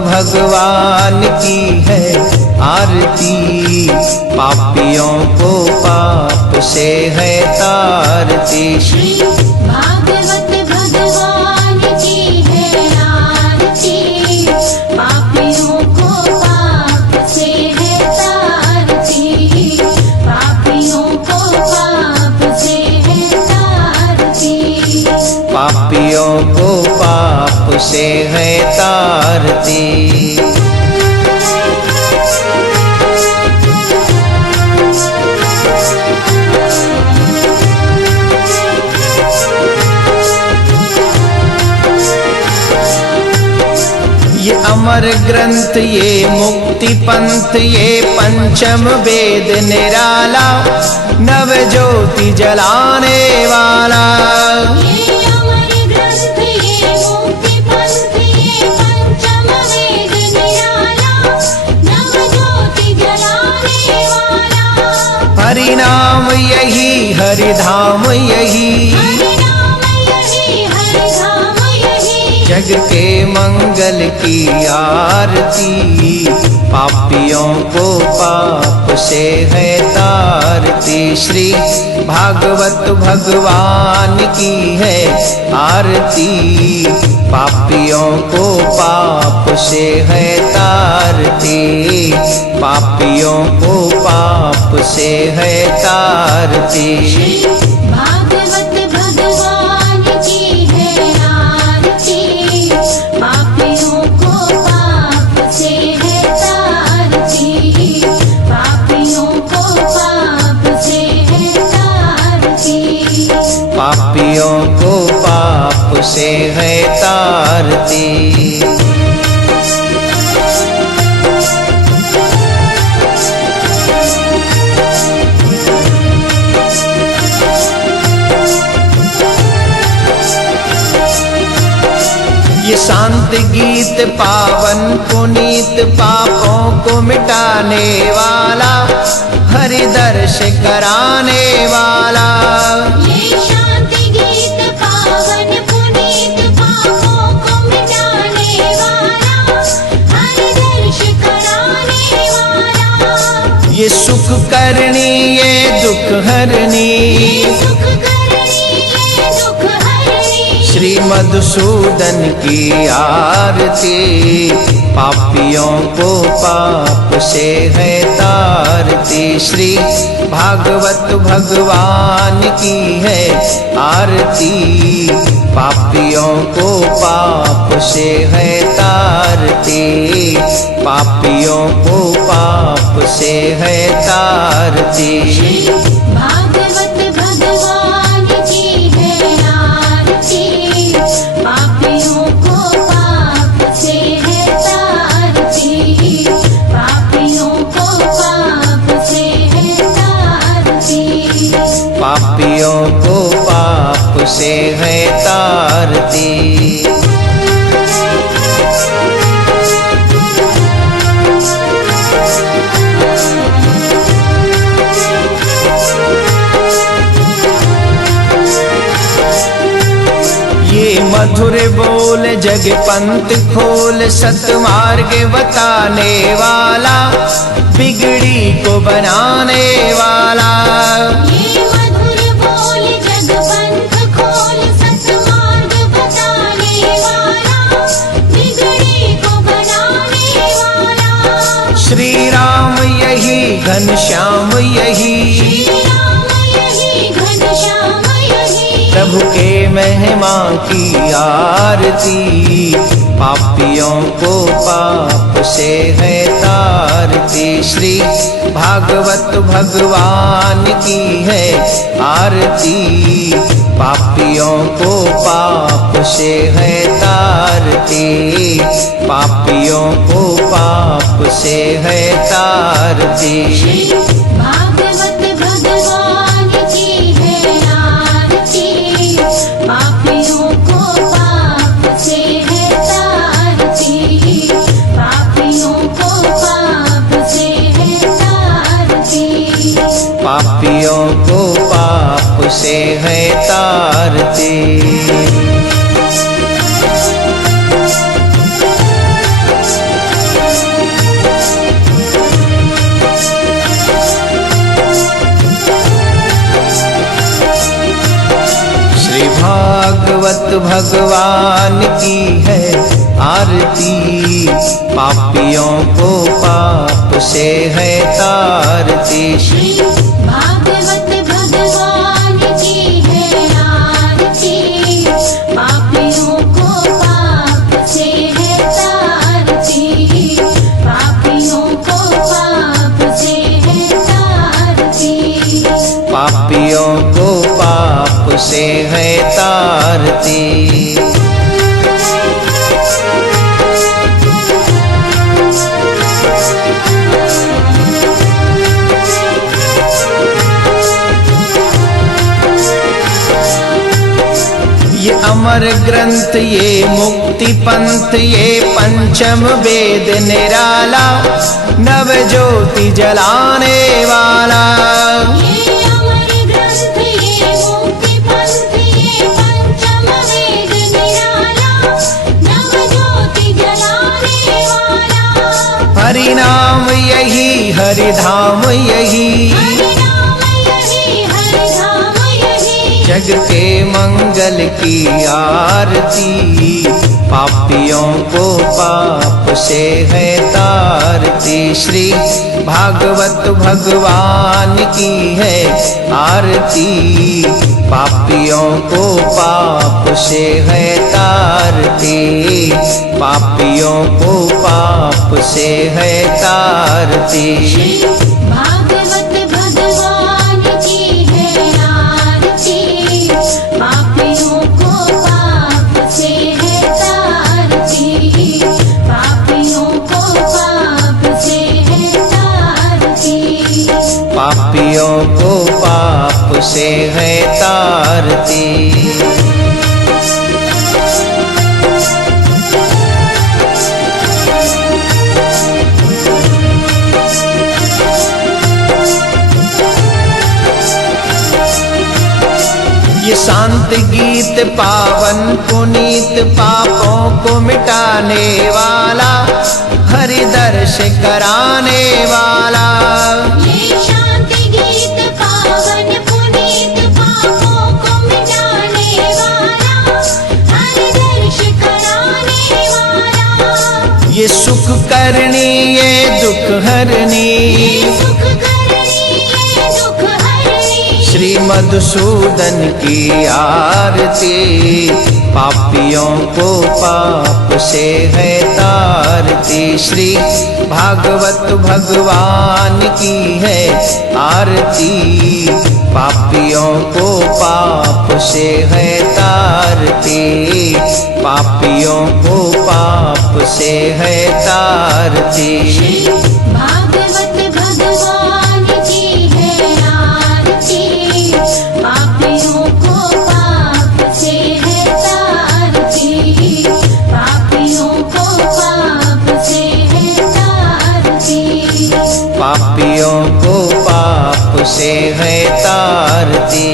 भगवान की है आरती, पापियों को पाप से है तारती। श्री भागवत भगवान की है आरती, पापियों को पाप से है तारती, पापियों को पाप से है तारती, पापियों को पाप से है तारती। ये अमर ग्रंथ, ये मुक्ति पंथ, ये पंचम वेद निराला, नव ज्योति जलाने वाला। ये अमर ग्रंथ, ये मुक्ति पंथ, ये पंचम वेद निराला, नव ज्योति जलाने वाला। हरि नाम यही, हरि धाम यही, हरि नाम यही, हरि धाम यही, जग के मंगल की आरती, पापियों को पाप से है तारती। श्री भागवत भगवान की है आरती, पापियों को पाप से है तारती, पापियों को पाप से है तारती। भागवत भगवान की है आरती, पापियों को पाप से है तारती, पापियों को पाप से है तारती, पापियों को पाप से है तारती। ये शांत गीत पावन पुनीत, पापों को मिटाने वाला, हरि दर्श कराने वाला। ये शांति गीत पावन पुनीत, पापों को मिटाने वाला, हरि दर्श कराने वाला। ये सुख करनी, ये दुख हरनी, सुख करनी, ये दुख हरनी, श्री मधुसूदन की आरती, पापियों को पाप से है तारती। श्री भागवत भगवान की है आरती, पापियों को पाप से है तारती, पापियों को पाप से है तारती। भागवत भगवान की है आरती, पापियों को पाप से है तारती, पापियों को पाप से है तारती, पापियों को पाप से है तारती। ये मधुर बोल जग पंथ खोल, सतमार्ग बताने वाला, बिगड़ी को बनाने वाला। ये मधुर बोल जग पंथ खोल, सतमार्ग बताने वाला, बिगड़ी को बनाने वाला। श्री राम यही, घनश्याम यही, श्री राम यही, घनश्याम यही, प्रभु के महिमा की आरती, पापियों को पाप से है तारती। श्री भागवत भगवान की है आरती, पापियों को पाप से है तारती, पापियों को पाप से है तारती। भागवत भगवान की है आरती, पापियों को पाप से है तारती, पापियों को पाप से है तारती, पापियों को पाप से है तारती। भगवान की है आरती, पापियों को पाप से है तारती। श्री भागवत भगवान की है आरती, पापियों को पाप से है तारती, पापियों को पाप से है तारती, पापियों को पाप से है तारती। ये अमर ग्रंथ, ये मुक्ति पंथ, ये पंचम वेद निराला, नव ज्योति जलाने वाला। ये अमर ग्रंथ, ये मुक्ति पंथ, ये पंचम वेद निराला, नव ज्योति जलाने वाला। हरि नाम यही, हरि धाम यही, हरि नाम यही, हरि धाम यही, जग के मंगल की आरती, पापियों को पाप से है तारती। श्री भागवत भगवान की है आरती, पापियों को पाप से है तारती, पापियों को पाप से है तारती। श्री भागवत भगवान की है आरती, पापियों को पाप से है तारती, पापियों को पाप से है तारती, पापियों को पाप से है तारती। ये शांत गीत पावन पुनीत, पापों को मिटाने वाला, हरि दर्श कराने वाला। ये शांति गीत पावन पुनीत, पापों को मिटाने वाला, हरि दर्श कराने वाला। ये सुख करनी, ये दुख हरनी, ये सुख करनी, ये दुख हरनी, श्री मधुसूदन की आरती, पापियों को पाप से है तारती। श्री भागवत भगवान की है आरती, पापियों को पाप से है तारती, पापियों को पाप से है तारती। श्री भागवत भगवान की है आरती, पापियों को पाप से है तारती, पापियों को पाप से है तारती, पापियों को पाप से है तारती।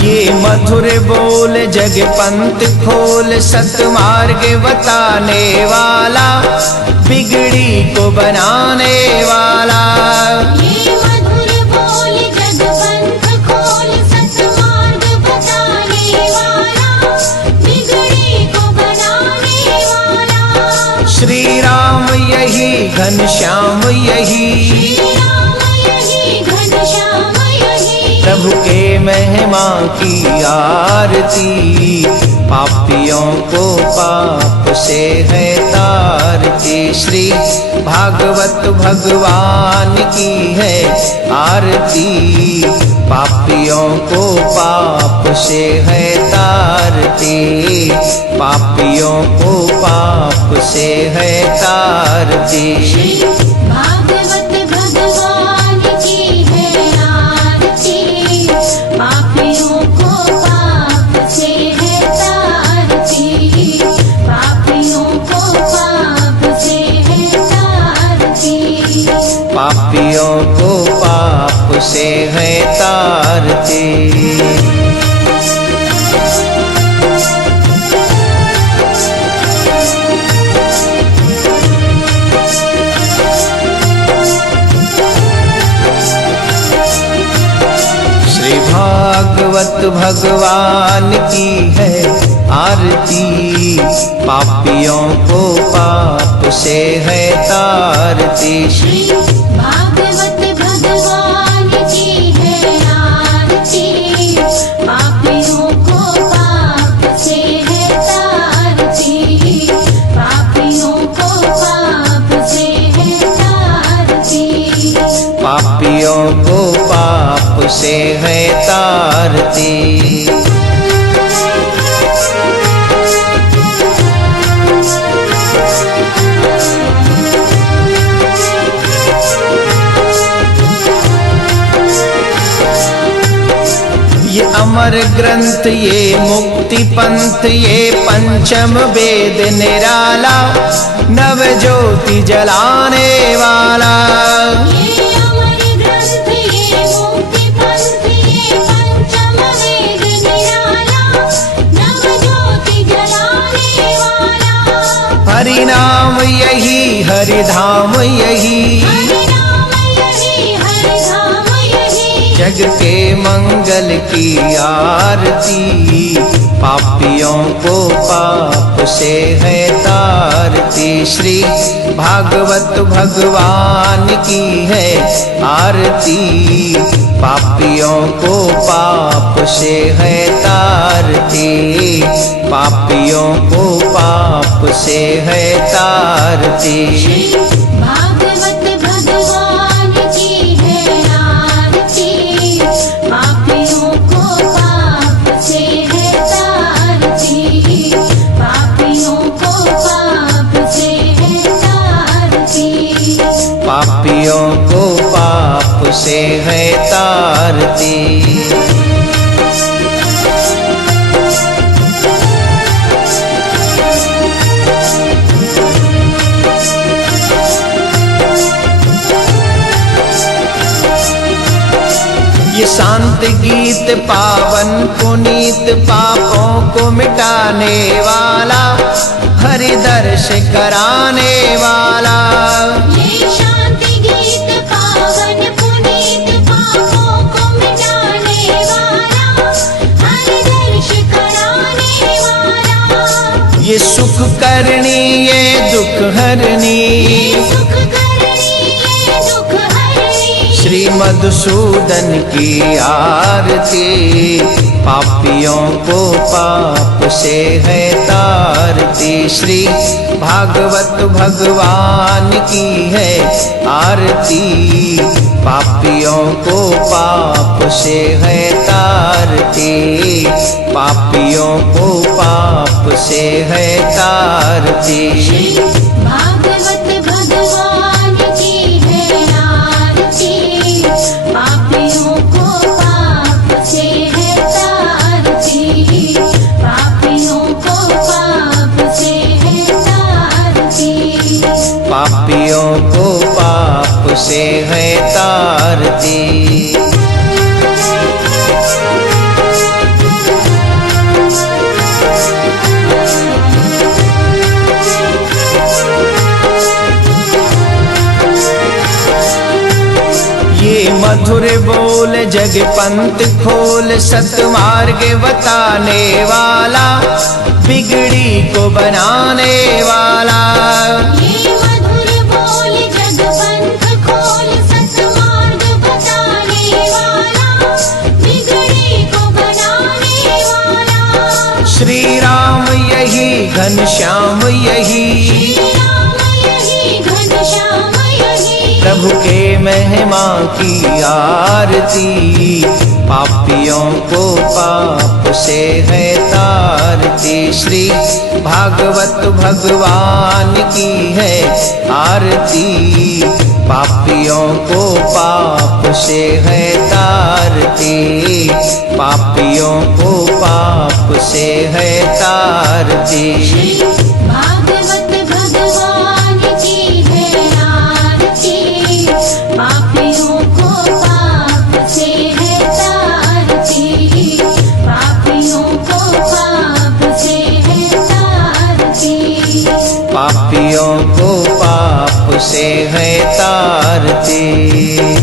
ये मधुर बोल जग पंथ खोल, सतमार्ग बताने वाला, बिगड़ी को बनाने वाला। ये मधुर बोल जग पंथ खोल, सतमार्ग बताने वाला, बिगड़ी को बनाने वाला। श्री राम यही, घनश्याम यही, श्री राम यही, घनश्याम यही, प्रभु के महिमा की आरती, पापियों को पाप से है तारती। श्री भागवत भगवान की है आरती, पापियों को पाप से है तारती, पापियों को पाप से है तारती। श्री भागवत भगवान की है आरती, पापियों को पाप से है तारती, पापियों को पाप से है तारती, पापियों को पाप से है तारती। भगवान की है आरती। पापियों को पाप से है तारती। श्री भागवत भगवान की है आरती। पापियों को पाप से है तारती। पापियों को पाप से है तारती। पापियों को पाप से है तारती। ये अमर ग्रंथ, ये मुक्ति पंथ, ये पंचम वेद निराला, नव ज्योति जलाने वाला। ये अमर ग्रंथ, ये मुक्ति पंथ, ये पंचम वेद निराला, नव ज्योति जलाने वाला। हरि नाम यही, हरि धाम यही, हरि नाम यही, हरि धाम यही। जग के मंगल की आरती। पापियों को पाप से है तारती। श्री भागवत भगवान की है आरती। पापियों को पाप से है तारती। पापियों को पाप से है तारती। भागवत भगवान की है आरती। पापियों को पाप से है तारती। पापियों को पाप से है तारती। पापियों को पाप से है तारती। ये शांत गीत पावन पुनीत, पापों को मिटाने वाला, हरि दर्श कराने वाला। ये शांति गीत पावन पुनीत, पापों को मिटाने वाला, हरि दर्श कराने वाला। ये सुख करनी, ये दुख हरनी, सुख करनी, ये दुख हरनी। श्री मधुसूदन की आरती। पापियों को पाप से है तारती। श्री भागवत भगवान की है आरती। पापियों को पाप से है तारती। पापियों को पाप से है तारती। भागवत भगवान की है आरती। पापियों को पाप से है तारती। पापियों को पाप से है तारती। पापियों को पाप से है तारती। ये मधुर बोल जग पंथ खोल, सतमार्ग बताने वाला, बिगड़ी को बनाने वाला। ये मधुर बोल जग पंथ खोल, सतमार्ग बताने वाला, बिगड़ी को बनाने वाला। श्री राम यही, घनश्याम यही, श्री राम यही, घनश्याम यही। प्रभु के महिमा की आरती। पापियों को पाप से है तारती। श्री भागवत भगवान की है आरती। पापियों को पाप से है तारती। पापियों को पाप से है तारती। भागवत भगवान की है आरती। पापियों को पाप से है तारती। पापियों को पाप से है तारती। पापियों को पाप से है तारती।